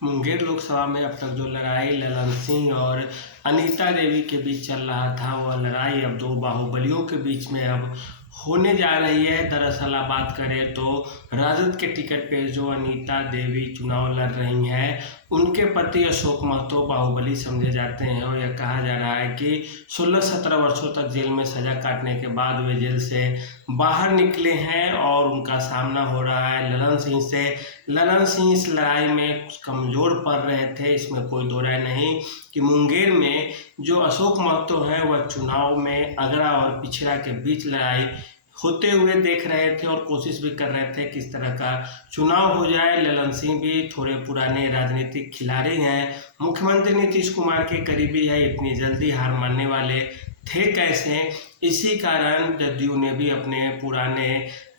मुंगेर लोकसभा में अब तक जो लड़ाई ललन सिंह और अनीता देवी के बीच चल रहा था, वह लड़ाई अब दो बाहुबलियों के बीच में अब होने जा रही है। दरअसल आप बात करें तो राजद के टिकट पे जो अनीता देवी चुनाव लड़ रही हैं, उनके पति अशोक महतो बाहुबली समझे जाते हैं और यह कहा जा रहा है कि 16-17 वर्षों तक जेल में सजा काटने के बाद वे जेल से बाहर निकले हैं और उनका सामना हो रहा है ललन सिंह से। ललन सिंह इस लड़ाई में कमज़ोर पड़ रहे थे, इसमें कोई दो राय नहीं कि मुंगेर में जो अशोक महतो हैं वह चुनाव में अगरा और पिछड़ा के बीच लड़ाई होते हुए देख रहे थे और कोशिश भी कर रहे थे किस तरह का चुनाव हो जाए। ललन सिंह भी थोड़े पुराने राजनीतिक खिलाड़ी हैं, मुख्यमंत्री नीतीश कुमार के करीबी है, इतनी जल्दी हार मानने वाले थे कैसे। इसी कारण जदयू ने भी अपने पुराने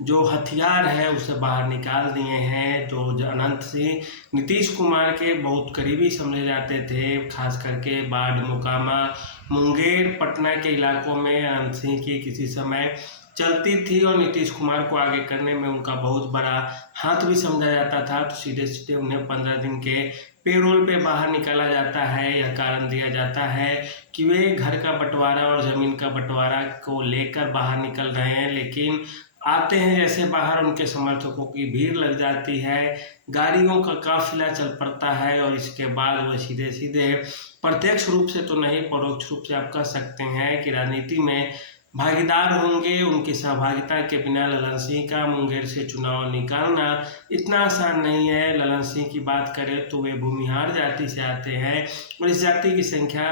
जो हथियार है उसे बाहर निकाल दिए हैं। जो अनंत सिंह नीतीश कुमार के बहुत करीबी समझे जाते थे, खास करके बाढ़, मोकामा, मुंगेर, पटना के इलाकों में अनंत सिंह की किसी समय चलती थी और नीतीश कुमार को आगे करने में उनका बहुत बड़ा हाथ भी समझा जाता था। तो सीधे सीधे उन्हें 15 दिन के पेरोल पे बाहर निकाला जाता है। यह कारण दिया जाता है कि वे घर का बंटवारा और ज़मीन का बंटवारा को लेकर बाहर निकल रहे हैं, लेकिन आते हैं जैसे बाहर उनके समर्थकों की भीड़ लग जाती है, गाड़ियों का काफिला चल पड़ता है और इसके बाद वह सीधे सीधे प्रत्यक्ष रूप से तो नहीं, परोक्ष रूप से आप कह सकते हैं कि राजनीति में भागीदार होंगे। उनकी सहभागिता के बिना ललन सिंह का मुंगेर से चुनाव निकालना इतना आसान नहीं है। ललन सिंह की बात करें तो वे भूमिहार जाति से आते हैं और इस जाति की संख्या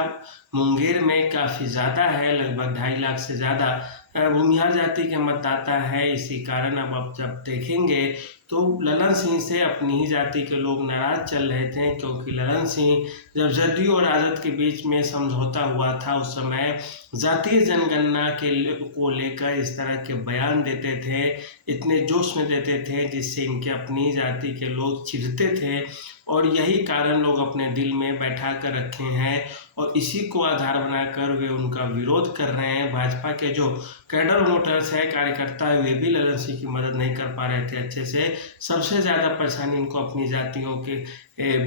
मुंगेर में काफ़ी ज़्यादा है, लगभग 2.5 लाख से ज़्यादा भूमिहार जाति के मतदाता हैं। इसी कारण अब जब देखेंगे तो ललन सिंह से अपनी ही जाति के लोग नाराज चल रहे थे, क्योंकि ललन सिंह जब जदयू और राजद के बीच में समझौता हुआ था उस समय जातीय जनगणना को लेकर इस तरह के बयान देते थे, इतने जोश में देते थे जिससे इनके अपनी जाति के लोग चिढ़ते थे और यही कारण लोग अपने दिल में बैठा कर रखे हैं और इसी को आधार बनाकर वे उनका विरोध कर रहे हैं। भाजपा के जो कैडर वोटर्स है, कार्यकर्ता है, वे भी ललन सिंह की मदद नहीं कर पा रहे थे अच्छे से। सबसे ज़्यादा परेशानी इनको अपनी जातियों के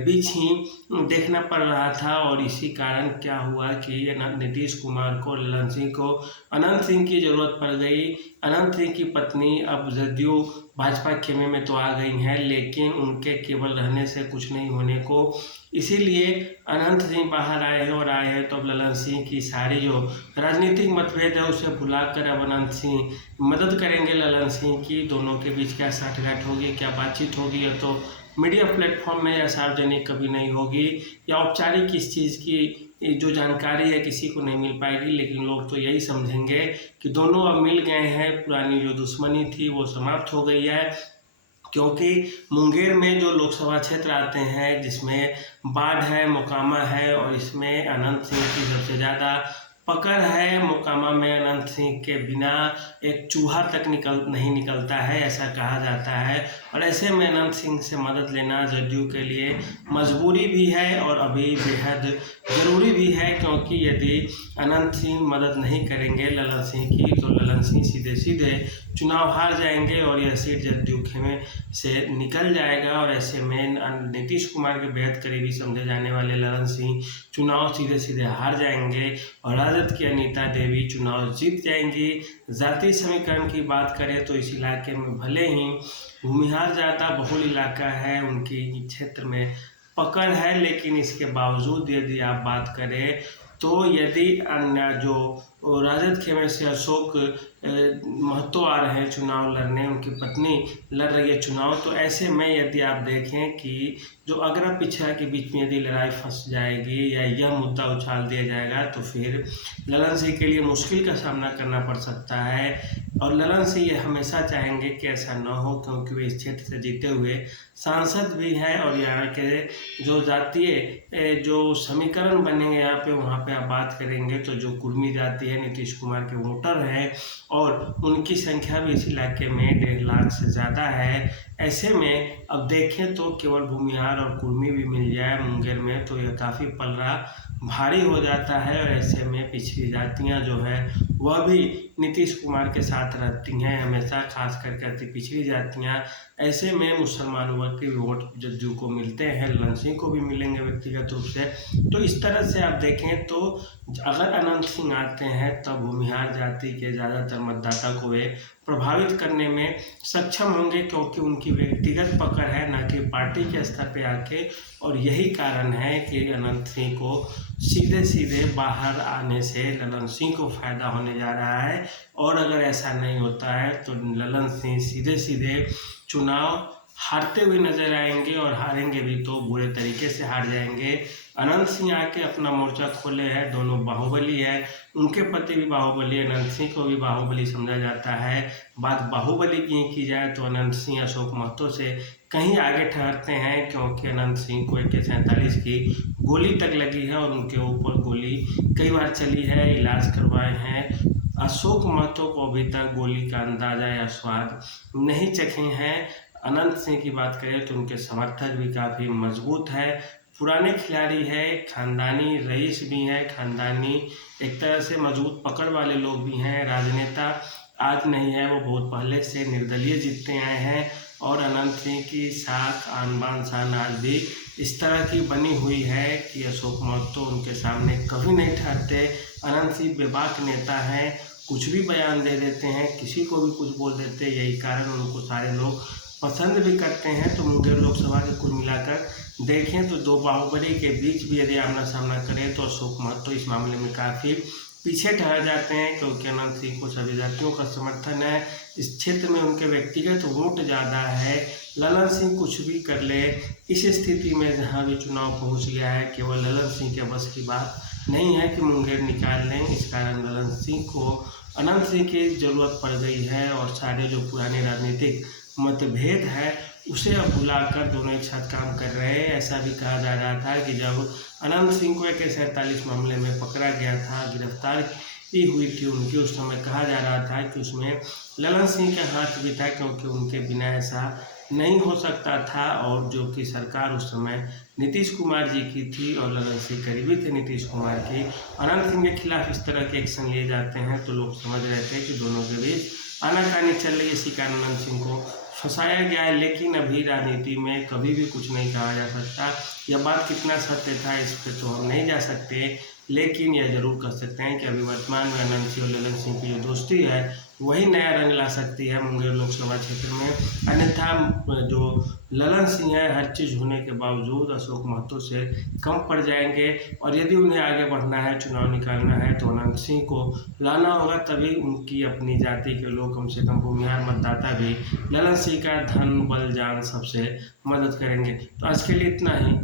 बीच ही देखना पड़ रहा था और इसी कारण क्या हुआ कि नीतीश कुमार को, ललन सिंह को अनंत सिंह की ज़रूरत पड़ गई। अनंत सिंह की पत्नी अब जदयू भाजपा खेमे में तो आ गई हैं, लेकिन उनके केवल रहने से कुछ नहीं होने को, इसीलिए अनंत सिंह बाहर आए हैं और आए हैं तो अब ललन सिंह की सारी जो राजनीतिक मतभेद है उसे भुलाकर अब अनंत सिंह मदद करेंगे ललन सिंह की। दोनों के बीच क्या साठगांठ होगी, क्या बातचीत होगी, या तो मीडिया प्लेटफॉर्म में या सार्वजनिक कभी नहीं होगी, या औपचारिक इस चीज़ की जो जानकारी है किसी को नहीं मिल पाएगी। लेकिन लोग तो यही समझेंगे कि दोनों अब मिल गए हैं, पुरानी जो दुश्मनी थी वो समाप्त हो गई है। क्योंकि मुंगेर में जो लोकसभा क्षेत्र आते हैं जिसमें बाढ़ है, मोकामा है और इसमें अनंत सिंह की सबसे ज़्यादा पकड़ है। मोकामा में अनंत सिंह के बिना एक चूहा तक नहीं निकलता है, ऐसा कहा जाता है और ऐसे में अनंत सिंह से मदद लेना जदयू के लिए मजबूरी भी है और अभी बेहद ज़रूरी भी है, क्योंकि यदि अनंत सिंह मदद नहीं करेंगे ललन सिंह की तो ललन सिंह सीधे सीधे चुनाव हार जाएंगे और यह सीट जदयू खेमे से निकल जाएगा और ऐसे में नीतीश कुमार के बेहद करीबी समझे जाने वाले ललन सिंह चुनाव सीधे सीधे हार जाएंगे और राजद की अनीता देवी चुनाव जीत जाएंगी। जातीय समीकरण की बात करें तो इस इलाके में भले ही भूमिहार ज़्यादा बहुल इलाका है, उनकी क्षेत्र में पकड़ है, लेकिन इसके बावजूद यदि आप बात करें तो यदि अन्य जो राजद खेमे से अशोक महतो आ रहे हैं चुनाव लड़ने, उनकी पत्नी लड़ रही है चुनाव, तो ऐसे में यदि आप देखें कि जो अगरा पिछड़ा के बीच में यदि लड़ाई फंस जाएगी या यह मुद्दा उछाल दिया जाएगा तो फिर ललन सिंह के लिए मुश्किल का सामना करना पड़ सकता है और ललन सिंह ये हमेशा चाहेंगे कि ऐसा न हो, क्योंकि वे इस क्षेत्र से जीते हुए सांसद भी हैं और यहाँ के जो जातीय जो समीकरण बनेंगे यहाँ पे, वहाँ पे आप बात करेंगे तो जो कुर्मी जाति है, नीतीश कुमार के वोटर हैं और उनकी संख्या भी इस इलाके में 1.5 लाख से ज़्यादा है। ऐसे में अब देखें तो केवल भूमिहार और कुर्मी भी मिल जाए मुंगेर में तो यह काफ़ी पलड़ा भारी हो जाता है और ऐसे में पिछड़ी जातियां जो है वह भी नीतीश कुमार के साथ रहती हैं हमेशा, खास करके अति पिछड़ी जातियाँ। ऐसे में मुसलमान वर्ग के वोट जदयू को मिलते हैं, ललन सिंह को भी मिलेंगे व्यक्तिगत रूप से। तो इस तरह से आप देखें तो अगर अनंत सिंह आते हैं तब भूमिहार जाति के ज़्यादातर मतदाता को वे प्रभावित करने में सक्षम होंगे, क्योंकि उनकी व्यक्तिगत पकड़ है, ना कि पार्टी के स्तर पे आके। और यही कारण है कि अनंत सिंह को सीधे सीधे बाहर आने से ललन सिंह को फायदा होने जा रहा है। और अगर ऐसा नहीं होता है तो ललन सिंह सीधे सीधे चुनाव हारते हुए नजर आएंगे, और हारेंगे भी तो बुरे तरीके से हार जाएंगे। अनंत सिंह आके अपना मोर्चा खोले हैं, दोनों बाहुबली है, उनके पति भी बाहुबली, अनंत सिंह को भी बाहुबली समझा जाता है। बात बाहुबली की जाए तो अनंत सिंह अशोक महतो से कहीं आगे ठहरते हैं, क्योंकि अनंत सिंह को AK-47 की गोली तक लगी है और उनके ऊपर गोली कई बार चली है, इलाज करवाए हैं। अशोक महतो को अभी तक गोली का अंदाजा या स्वाद नहीं चखे हैं। अनंत सिंह की बात करें तो उनके समर्थक भी काफ़ी मजबूत है, पुराने खिलाड़ी है, खानदानी रईस भी हैं, खानदानी एक तरह से मजबूत पकड़ वाले लोग भी हैं। राजनेता आज नहीं है, वो बहुत पहले से निर्दलीय जीतते आए हैं। और अनंत सिंह की साख आन बान शान आज भी इस तरह की बनी हुई है कि अशोक महतो उनके सामने कभी नहीं ठहरते। अनंत सिंह बेबाक नेता हैं, कुछ भी बयान दे देते हैं, किसी को भी कुछ बोल देते हैं, यही कारण उनको सारे लोग पसंद भी करते हैं। तो मुंगेर लोकसभा के कुल मिलाकर देखें तो दो बाहुबली के बीच भी यदि आमना सामना करें तो अशोक महतो इस मामले में काफ़ी पीछे ठहर जाते हैं, क्योंकि अनंत सिंह को सभी जातियों का समर्थन है। इस क्षेत्र में उनके व्यक्तिगत वोट ज़्यादा है। ललन सिंह कुछ भी कर ले, इस स्थिति में जहाँ भी चुनाव पहुँच गया है, केवल ललन सिंह के बस की बात नहीं है कि मुंगेर निकाल लें। इस कारण ललन सिंह को अनंत सिंह की ज़रूरत पड़ गई है, और सारे जो पुराने राजनीतिक मतभेद है उसे अब भुलाकर दोनों एक साथ काम कर रहे हैं। ऐसा भी कहा जा रहा था कि जब अनंत सिंह को AK-47 मामले में पकड़ा गया था, गिरफ्तार की हुई थी उनकी, उस समय कहा जा रहा था कि उसमें ललन सिंह का हाथ भी था, क्योंकि उनके बिना ऐसा नहीं हो सकता था। और जो कि सरकार उस समय नीतीश कुमार जी की थी और ललन सिंह करीबी थे नीतीश कुमार की। अनंत सिंह के खिलाफ इस तरह के एक्शन लिए जाते हैं तो लोग समझ रहे थे कि दोनों के बीच आनाकानी चल रही है, इसी कारण अनंत सिंह को फंसाया गया है। लेकिन अभी राजनीति में कभी भी कुछ नहीं कहा जा सकता। यह बात कितना सत्य था इस पर तो हम नहीं जा सकते, लेकिन यह जरूर कर सकते हैं कि अभी वर्तमान में अनंत सिंह और ललन सिंह की जो दोस्ती है वही नया रंग ला सकती है मुंगेर लोकसभा क्षेत्र में। अन्यथा जो ललन सिंह है हर चीज़ होने के बावजूद अशोक महतो से कम पड़ जाएंगे, और यदि उन्हें आगे बढ़ना है, चुनाव निकालना है, तो अनंत सिंह को लाना होगा, तभी उनकी अपनी जाति के लोग, कम से कम भूमिहार मतदाता भी ललन सिंह का धन बल जान सबसे मदद करेंगे। तो आज के लिए इतना ही।